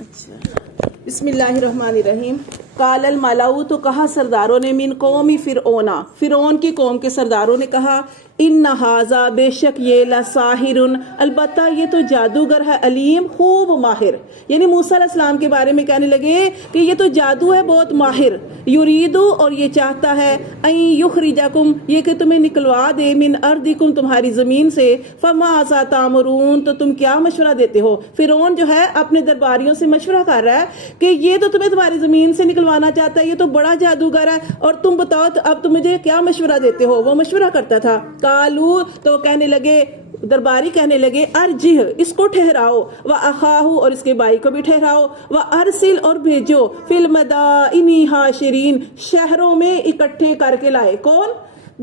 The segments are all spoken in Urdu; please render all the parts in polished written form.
اچھا، بسم اللہ الرحمن الرحیم۔ قال الملأ، تو کہا سرداروں نے، من قوم فرعون، فرعون کی قوم کے سرداروں نے کہا، ان ھذا، بے شک یہ، لساحر، البتہ یہ تو جادوگر ہے، علیم، خوب ماہر۔ یعنی موسیٰ علیہ السلام کے بارے میں کہنے لگے کہ یہ تو جادو ہے بہت ماہر، یریدو، اور یہ چاہتا ہے، ان یخرجکم، یہ کہ تمہیں نکلوا دے، من ارضکم، تمہاری زمین سے، فماذا تامرون، تو تم کیا مشورہ دیتے ہو؟ فرعون جو ہے اپنے درباریوں سے مشورہ کر رہا ہے کہ یہ تو تمہیں تمہاری زمین سے نکلوانا چاہتا ہے، یہ تو بڑا جادوگر ہے، اور تم بتاؤ تو اب تم مجھے کیا مشورہ دیتے ہو؟ وہ مشورہ کرتا تھا۔ قالو، تو کہنے لگے، درباری کہنے لگے، ارجہ، اس کو ٹھہراؤ، واخاہ، اور اس کے بھائی کو بھی ٹھہراؤ، وارسل، اور بھیجو، فی المدائن حاشرین، شہروں میں اکٹھے کر کے لائے۔ کون؟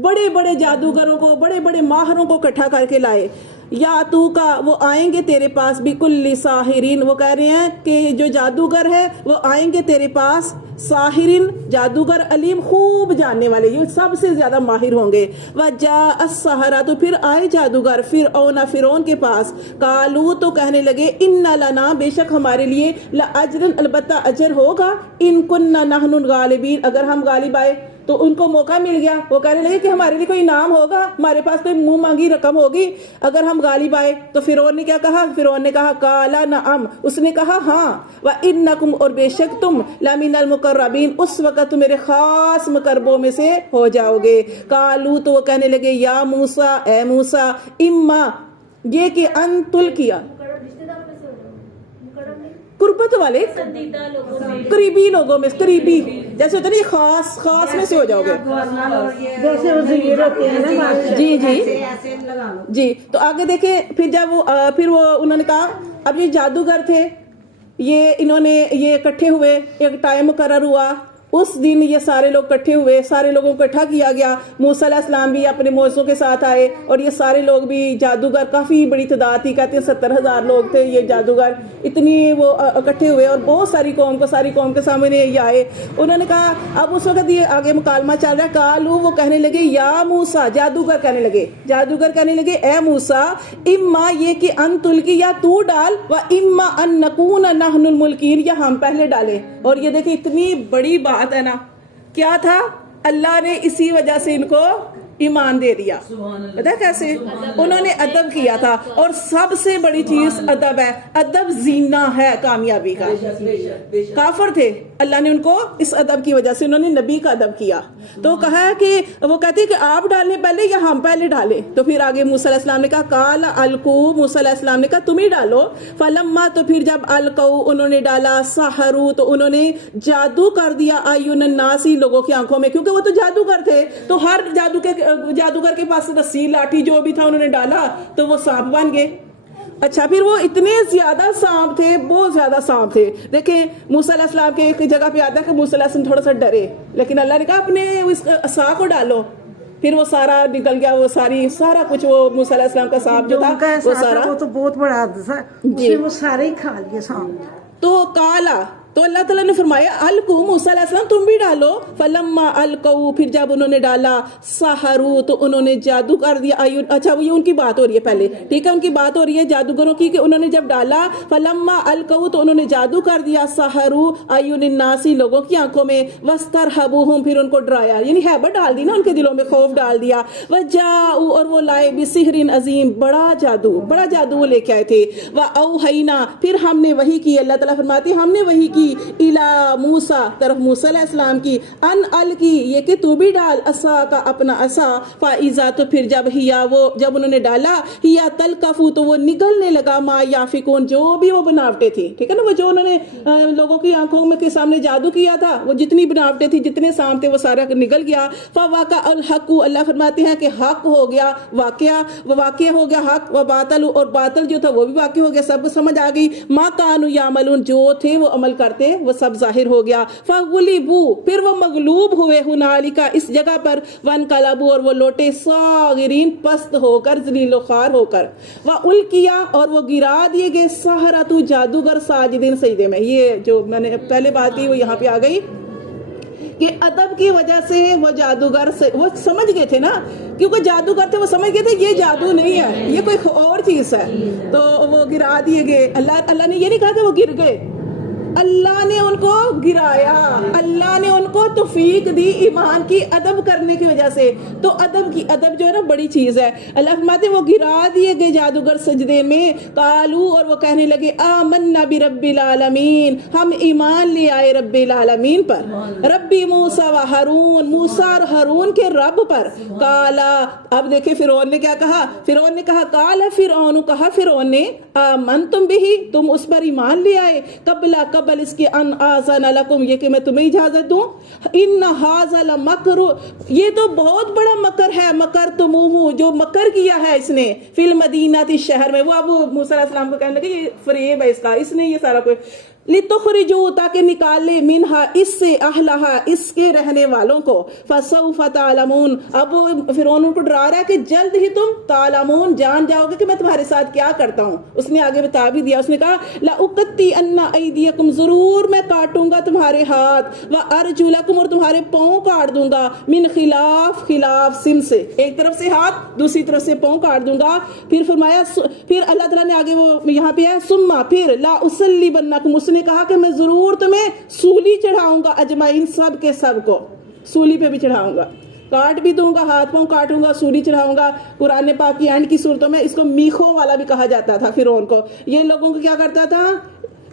بڑے بڑے جادوگروں کو، بڑے بڑے ماہروں کو اکٹھا کر کے لائے۔ یا تو کا، وہ آئیں گے تیرے پاس، بکل ساحرین، وہ کہہ رہے ہیں کہ جو جادوگر ہے وہ آئیں گے تیرے پاس، ساحرین، جادوگر، علیم، خوب جاننے والے، یہ سب سے زیادہ ماہر ہوں گے۔ وجاء السحرہ، تو پھر آئے جادوگر، فرعون کے پاس، قالو، تو کہنے لگے، ان لنا، بے شک ہمارے لیے، لاجرا، البتہ اجر ہوگا، ان کننا نحن الغالبین، اگر ہم غالب آئے۔ تو ان کو موقع مل گیا، وہ کہنے لگے کہ ہمارے لیے کوئی انعام ہوگا، ہمارے پاس کوئی منہ مانگی رقم ہوگی اگر ہم غالب آئے۔ تو فرعون نے کیا کہا؟ فرعون نے کہا، قالا نعم، اس نے کہا ہاں، وانکم، اور بے شک تم، لمن المقربین، اس وقت میرے خاص مقربوں میں سے ہو جاؤ گے۔ قالو، تو وہ کہنے لگے، یا موسیٰ، اے موسیٰ، اما، یہ کہ ان تلقیا، قربت والے، قریبی لوگوں میں، قریبی جیسے ہوتا ہے نا، خاص خاص میں سے ہو جاؤ گے، جیسے وزیر ہوتے ہیں نا، جی جی۔ تو آگے دیکھیں، پھر جب پھر وہ انہوں نے کہا، اب یہ جادوگر تھے، یہ انہوں نے یہ اکٹھے ہوئے، ایک ٹائم مقرر ہوا، اس دن یہ سارے لوگ اکٹھے ہوئے، سارے لوگوں کو اکٹھا کیا گیا، موسیٰ علیہ السلام بھی اپنے معجزوں کے ساتھ آئے، اور یہ سارے لوگ بھی جادوگر، کافی بڑی تعداد تھی، کہتے ہیں 70,000 لوگ تھے یہ جادوگر، اتنی وہ اکٹھے ہوئے، اور بہت ساری قوم کے سامنے یہ آئے۔ انہوں نے کہا، اب اس وقت یہ آگے مکالمہ چل رہا ہے، قالو، وہ کہنے لگے، یا موسیٰ، جادوگر کہنے لگے، اے موسیٰ، اما، یہ کہ ان تلقی، یا تو ڈال، و اما ان نکون نحن الملقین، یا ہم پہلے ڈالے۔ اور یہ دیکھیں اتنی بڑی بات ہے نا، کیا تھا؟ اللہ نے اسی وجہ سے ان کو ایمان دے دیا۔ پتہ ہے کیسے؟ انہوں نے ادب کیا تھا، اور سب سے بڑی چیز ادب ہے، ادب زینہ ہے کامیابی کا۔ کافر تھے، اللہ نے ان کو اس ادب کی وجہ سے، انہوں نے نبی کا ادب کیا، تو کہا ہے کہ وہ کہتے ہیں کہ آپ ڈالنے پہلے یا ہم پہلے ڈالے؟ تو پھر آگے موسیٰ علیہ السلام نے کہا، قال القو، موسیٰ علیہ السلام نے کہا تم ہی ڈالو، فلما، تو پھر جب القو، انہوں نے ڈالا، سحروا، تو انہوں نے جادو کر دیا، اعین الناس، لوگوں کی آنکھوں میں، کیونکہ وہ تو جادوگر تھے، تو ہر جادوگر کے پاس رسی، لاٹھی، جو بھی تھا انہوں نے ڈالا تو وہ سانپ بن گئے۔ اچھا، پھر وہ اتنے زیادہ سانپ تھے، بہت زیادہ سانپ تھے۔ دیکھیں موسیٰ علیہ السلام کے ایک جگہ پہ آتا ہے کہ موسیٰ علیہ السلام تھوڑا سا ڈرے، لیکن اللہ نے کہا اپنے اس عصا کو ڈالو، پھر وہ سارا نکل گیا، وہ سارا کچھ، وہ موسیٰ علیہ السلام کا سانپ جو تھا وہ سارا، وہ تو بہت بڑا تھا، اسے وہ سارے ہی کھا لیے سانپ۔ تو کالا، تو اللہ تعالیٰ نے فرمایا، القو، موسیٰ علیہ السلام تم بھی ڈالو، فلما القو، پھر جب انہوں نے ڈالا، سحروا، تو انہوں نے جادو کر دیا، اچھا یہ ان کی بات ہو رہی ہے پہلے، ٹھیک ہے، ان کی بات ہو رہی ہے جادوگروں کی، کہ انہوں نے جب ڈالا، فلما القو، تو انہوں نے جادو کر دیا، سحروا اعین الناس، لوگوں کی آنکھوں میں، واسترہبوہم، پھر ان کو ڈرایا، یعنی ہیبت ڈال دی نا ان کے دلوں میں، خوف ڈال دیا، وجاؤ، اور وہ لائے، بسحر عظیم، بڑا جادو وہ لے کے آئے تھے، واوحینا، پھر ہم نے وحی کی، اللہ تعالیٰ فرماتے ہیں ہم نے وحی کی، الی موسیٰ، طرف موسیٰ علیہ السلام کی، ان القی، یہ کہ تو بھی ڈال، عصا کا، اپنا عصا، فاذا، تو پھر جب انہوں نے ڈالا، ہیا تلقف، تو وہ نگلنے لگا، ما یافکون، جو بھی وہ بناوٹیں تھی، ٹھیک ہے نا، وہ جو انہوں نے لوگوں کی آنکھوں میں کے سامنے جادو کیا تھا، وہ جتنی بناوٹیں تھی، جتنے سانپ تھے، وہ سارا نگل گیا، فواقع الحق، اللہ فرماتے ہیں کہ حق ہو گیا، واقع ہو گیا حق، وباطل، اور باطل جو تھا وہ بھی واقع ہو گیا، سب کو سمجھ آ گئی، ما کانوا یعملون، جو تھے وہ عمل کرتے وہ سب ظاہر ہو گیا، فغلبوا، پھر وہ مغلوب ہوئے، ہنالک، اس جگہ پر، وانقلبوا، اور وہ لوٹے، صاغرین، پست ہو کر، ذلیل و خوار ہو کر، والقیا، اور وہ گرا دیے گئے، سحرۃ، جادوگر، ساجدین، سجدے میں۔ یہ جو میں نے پہلے بات کی وہ یہاں پہ آ گئی کہ ادب کی وجہ سے وہ جادوگر وہ سمجھ گئے تھے نا، کیونکہ جادوگر تھے، وہ سمجھ گئے تھے یہ جادو نہیں ہے، یہ کوئی اور چیز ہے، تو وہ گرا دیے گئے۔ اللہ نے یہ نہیں کہا کہ وہ گر گئے، اللہ نے ان کو گرایا, اللہ نے ان کو توفیق دی ایمان کی ادب کرنے کی وجہ سے. تو ادب جو ہے نا بڑی چیز ہے. اللہ فرماتے وہ گرا دیے گئے جادوگر سجدے میں. قالو, اور وہ کہنے لگے آمنا برب العالمین, ہم ایمان لے آئے رب العالمین پر, ربی موسیٰ و ہارون, موسیٰ اور ہارون کے رب پر. قالا, اب دیکھیں فرعون نے کیا کہا, فرعون نے کہا قالا فرعون, کہا فرعون نے آمنتم بہی, تم اس پر ایمان لے آئے, قبل اس کے ان آذن لکم, یہ کہ میں تمہیں اجازت دوں. ان ھذا لمکر, یہ تو بہت بڑا مکر ہے, مکر تموہ, جو مکر کیا ہے اس نے, فی المدینہ شہر میں. وہ اب موسیٰ علیہ السلام کو کہنے لگے یہ فریب ہے اس کا, اس نے یہ سارا کوئی, لتخرجوا, تاکہ نکالے, منہا, اس سے, اہلہا, اس کے رہنے والوں کو, فسوف تعلمون, اب فرعون ان کو ڈرا رہا ہے کہ جلد ہی تم تعلمون, جان جاؤ گے کہ میں تمہارے ساتھ کیا کرتا ہوں. اس نے آگے بتا بھی دیا, اس نے کہا لأقطعن ایدیکم, ضرور میں کاٹوں گا تمہارے ہاتھ, وارجلکم, اور تمہارے پاؤں کاٹ دوں گا, من خلاف, خلاف سم سے, ایک طرف سے ہاتھ دوسری طرف سے پاؤں کاٹ دوں گا. پھر فرمایا, پھر اللہ تعالیٰ نے آگے وہ یہاں پہ ہے ثم, پھر لا اسلیبنکم, اس نے کہا کہ میں ضرور تمہیں سولی چڑھاؤں گا, اجمعین, سب کے سب کو سولی پہ بھی چڑھاؤں گا, کاٹ بھی دوں گا, ہاتھ پاؤں کاٹوں گا, سولی چڑھاؤں گا. قرآن پاک کی اینڈ کی صورتوں میں اس کو میخوں والا بھی کہا جاتا تھا فرعون کو. یہ لوگوں کو کیا کرتا تھا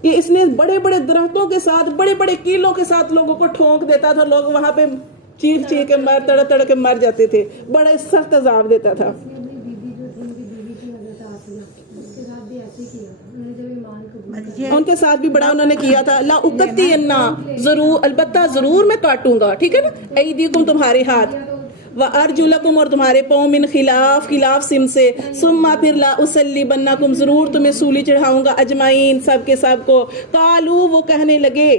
کہ اس نے بڑے بڑے درختوں کے ساتھ, بڑے بڑے کیلوں کے ساتھ لوگوں کو ٹھونک دیتا تھا, لوگ وہاں پہ چیخ چیخ کے مر, تڑ کے مر جاتے تھے, بڑے سخت عذاب دیتا تھا. ان کے ساتھ بھی بڑا انہوں نے کیا تھا. لا اقطعن, ضرور, البتہ ضرور میں کاٹوں گا, ٹھیک ہے نا, ایدیکم, تمہارے ہاتھ, وارجلکم, اور تمہارے پاؤں, من خلاف, خلاف سم سے, ثم, پھر لا اسلیبنکم, ضرور تمہیں سولی چڑھاؤں گا, اجمعین, سب کے سب کو. قالو, وہ کہنے لگے,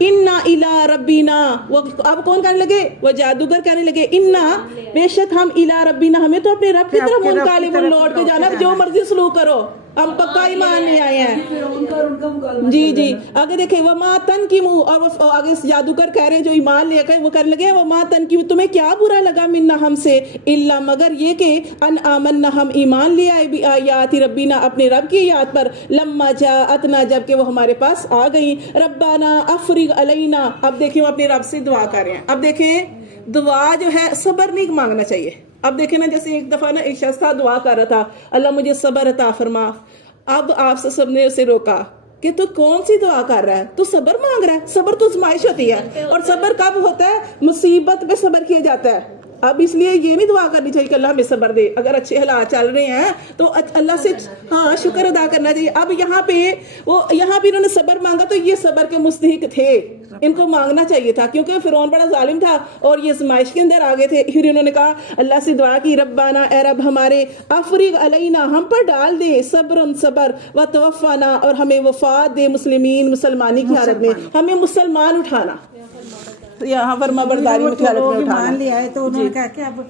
انا الی ربینا, وہ اب کون کہنے لگے, وہ جادوگر کہنے لگے, انا, بے شک ہم, الی ربینا, ہمیں تو اپنے رب کی طرف منقلب, لوٹ کے جانا, جو مرضی سلوک کرو, ہم پکا ایمان لے آئے ہیں. جی آگے دیکھیں, وما تنقموا, اور آگے جادوگر کہہ رہے ہیں جو ایمان لے گئے, وہ کرنے لگے, وما تنقموا, تمہیں کیا برا لگا, منا, ہم سے, الا, مگر یہ کہ, ان آمنا, ہم ایمان لے آئے, بآیات ربینا, اپنے رب کی آیات پر, لما جاءتنا, جب کہ وہ ہمارے پاس آ گئیں, ربنا افرغ علینا. اب دیکھیں وہ اپنے رب سے دعا کر رہے ہیں. اب دیکھیں دعا جو ہے صبر نہیں مانگنا چاہیے. اب دیکھیں نا, جیسے ایک دفعہ نا ایک شخص تھا, دعا کر رہا تھا, اللہ مجھے صبر عطا فرما. اب آپ سے سب نے اسے روکا کہ تو کون سی دعا کر رہا ہے, تو صبر مانگ رہا ہے. صبر تو آزمائش ہوتی ہے, اور صبر کب ہوتا ہے, مصیبت پہ صبر کیا جاتا ہے. اب اس لیے یہ نہیں دعا کرنی چاہیے کہ اللہ ہمیں صبر دے, اگر اچھے حالات چل رہے ہیں تو اللہ سے ہاں شکر ادا کرنا چاہیے. اب یہاں پہ انہوں نے صبر مانگا, تو یہ صبر کے مستحق تھے, ان کو مانگنا چاہیے تھا, کیونکہ فرعون بڑا ظالم تھا اور یہ آزمائش کے اندر آگے تھے. پھر انہوں نے کہا, اللہ سے دعا کی, ربنا, اے رب ہمارے, افرغ علینا, ہم پر ڈال دے, صبر, وتوفنا, اور ہمیں وفات دے, مسلمین, مسلمانی کی حالت میں, ہمیں مسلمان اٹھانا, یہاں فرما برداری کی حالت میں اٹھانا. مان لیا ہے تو انہوں نے کہا کہ اب